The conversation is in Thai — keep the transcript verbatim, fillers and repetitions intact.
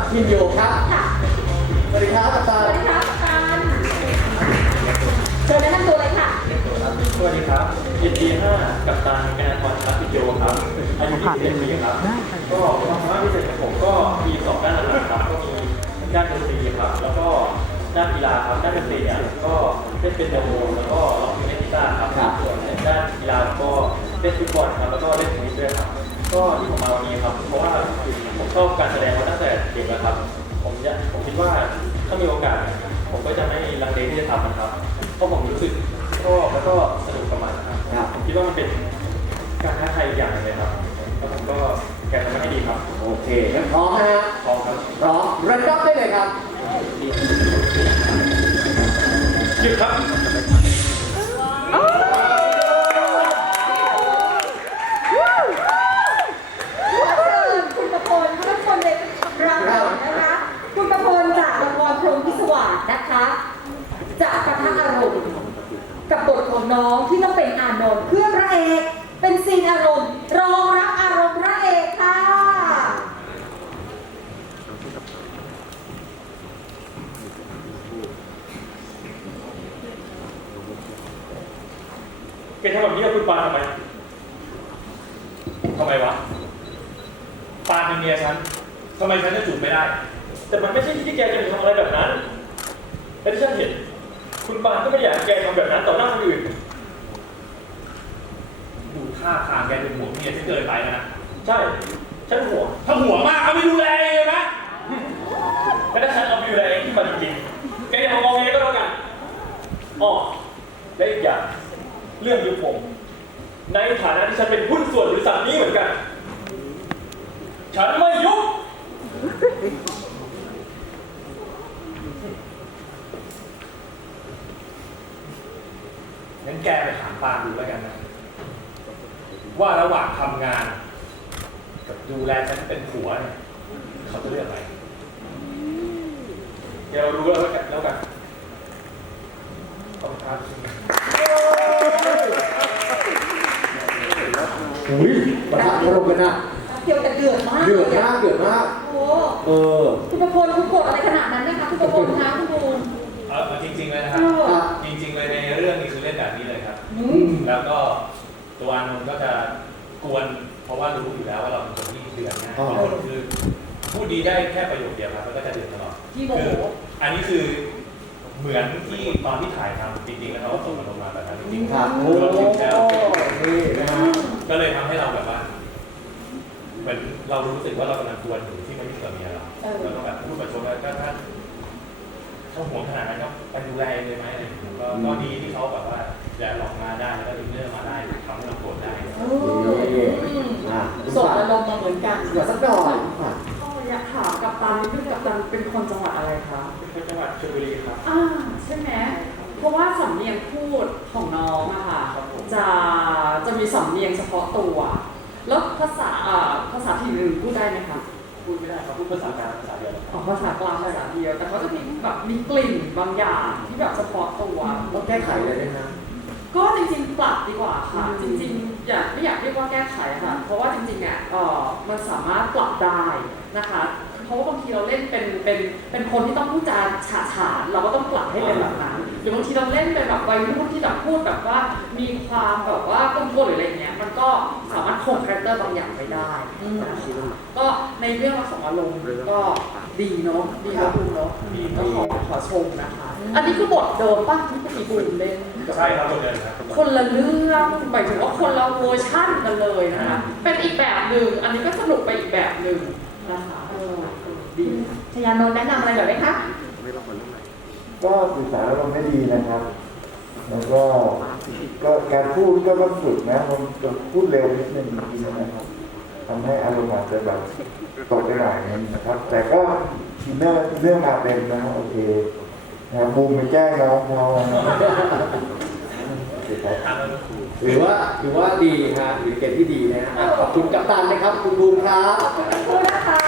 พินโยครับสวัสดีครับกัปตันสวัสดีครับกัปตันเชิญแนะนำตัวเลยค่ะสวัสดีครับยินดีห้ากัปตันกนกรชัดวิโยครับอายุยี่สิบเอ็ดปีครับก็ความสามารถพิเศษของผมก็มีสองด้านหลักๆครับก็มีด้านดนตรีครับแล้วก็ด้านกีฬาครับด้านดนตรีเนี่ยก็เล่นเป็นเดโมแล้วก็ร้องเพลงเล่นกีตาร์ครับส่วนด้านกีฬาก็เล่นฟุตบอลครับแล้วก็เล่นเทนนิสด้วยครับก็ที่ผมมาวันนี้ครับเพราะว่าผมชอบการแสดงมาตั้งแต่เด็กแล้วครับผมอยากผมคิดว่าถ้ามีโอกาสผมก็จะไม่ลังเลที่จะทำมันครับเพราะผมรู้สึกชอบแล้วก็สนุกกับมันนะครับผมคิดว่ามันเป็นการท้าทายอย่างหนึ่งเลยครับแล้วผมก็อยากทำมันให้ดีครับโอเคงั้นพร้อมนะฮะพร้อมครับพร้อมเริ่มต้นได้เลยครับหยุดครับคุณประพลคุณประพลในรางวัลนะคะคุณประพลจากละครพรหมพิศวาสนะคะจะปะทะอารมณ์กับบทของน้องที่ต้องเป็นอานนท์เพื่อพระเอกเป็นซีนอารมณ์รองรับอารมณ์พระเอกค่ะแกทำแบบนี้กับคุณปานทำไมทำไมวะปานเป็นเมียฉันทำไมฉันจะจูบไม่ได้แต่มันไม่ใช่ที่แกจะไปทำอะไรแบบนั้นและที่ฉันเห็นคุณปานก็ไม่อยากให้แกทำแบบนั้นต่อหน้าคนอื่นดูท่าทางแกเป็นห่วงเมียที่เกินไปนะใช่ฉันห่วงถ้าห่วงมากก็ไม่ดูแลเองนะแล้วถ้าฉันเอาไปดูแลเองที่มันจริงๆแกอย่ามามองเองก็แล้วกันอ๋อและอีกอย่างเรื่องยุบผมในฐานะที่ฉันเป็นหุ้นส่วนบริษัทนี้เหมือนกันฉันไม่ยุบงั้นแกไปถามปานดูแล้วกันนะว่าระหว่างทำงานกับดูแลฉันเป็นผัวเนี่ยเขาจะเลือกอะไรเดี๋ยวเรารู้แล้วกันแล้วกันขอบคุณครับอุ้ยประทับอารมณ์กันนะเกี่ยวแต่เดือดมากเดือดมากเดือดมากโอ้เออคุณประพลคุณโกรธอะไรขนาดนั้นนะคะคุณประพลคะคุณภูมิเออจริงๆเลยนะครับจริงๆเลยในเรื่องนี้คือเล่นแบบนี้เลยครับแล้วก็ตัวอานนท์ก็จะกวนเพราะว่ารู้อยู่แล้วว่าเราเป็นคนที่เดือดง่ายคือพูดดีได้แค่ประโยคเดียวครับแล้วก็จะเดือดตลอดคืออันนี้คือเหมือนที่ตอนที่ถ่ายทำจริงๆแล้วเขาก็ส่งมาลงมาแบบนั้นจริงๆครับโอ้โหนี่นะฮะก็เลยทำให้เราแบบว่าเหมือนเรารู้สึกว่าเรากำลังกวนอยู่ที่มันไม่เกิดเมียเราเราต้องแบบพูดประชดแล้วก็ถ้าถ้าห่วงขนาดนั้นก็ไปดูแลเลยไหมอะไรก็ดีที่เขาแบบว่าจะหลอกมาได้แล้วก็ดึงเรื่องมาได้ทำให้เราโกรธได้ส่งอารมณ์มาเหมือนกันอย่าสักหน่อยอยากถามกัปตันนิดนึงกัปตันเป็นคนจังหวัดอะไรคะเป็นคนจังหวัดชลบุรีครับอ่าใช่ไหมเพราะว่าสำเนียงพูดของน้องอะค่ะจะจะมีสำเนียงเฉพาะตัวแล้วภาษาอ่าภาษาถิ่นอื่นพูดได้ไหมคะพูดไม่ได้ครับพูดภาษากลางภาษาเดียวอ๋อภาษากลางภาษาเดียวแต่เขาจะมีแบบมีกลิ่นบางอย่างที่แบบเฉพาะตัวต้องแก้ไขเลยนะก็จริงๆปรับดีกว่าค่ะจริงๆอยากไม่อยากเรียกว่าแก้ไขค่ะเพราะว่าจริงๆอ่ะเออมันสามารถปรับได้นะคะเพราะว่าบางทีเราเล่นเป็นเป็นเป็นคนที่ต้องพูดจาฉาฉานเราก็ต้องปรับให้เป็นแบบนั้นหรือบางทีเราเล่นเป็นแบบวัยรุ่นที่แบบพูดแบบว่ามีความแบบว่ากังวลหรืออะไรเงี้ยมันก็สามารถคงคาแรคเตอร์บางอย่างไปได้ก็ในเรื่องของอารมณ์ก็ดีเนาะดีแล้วดูเนาะดีก็ขอขอชมนะคะอันนี้คือบทเดิมป่ะที่พี่บูมเล่นใช่ครับคนเดิมครับคนละเรื่องหมายถึงว่าคนละเวอร์ชั่นกันเลยนะคะเป็นอีกแบบหนึ่งอันนี้ก็สนุกไปอีกแบบหนึ่งนะคะดีชยานนท์แนะนำอะไรหน่อยไหมคะก็สื่อสารอารมณ์ได้ดีนะครับแล้วก็ก็การพูดก็ต้องฝึกนะมันจะพูดเร็วนิดนึงจริงๆนะครับทำให้อารมณ์อาจจะแบบตกไปหน่อยนึงนะครับแต่ก็เรื่องเรื่องมาเต็มนะโอเคนะบูมไปแจ้งน้องเขาถือว่าถือว่าดีฮะถือเกณฑ์ที่ดีนะฮะขอบคุณกัปตันนะครับคุณบูมครับขอบคุณนะคะ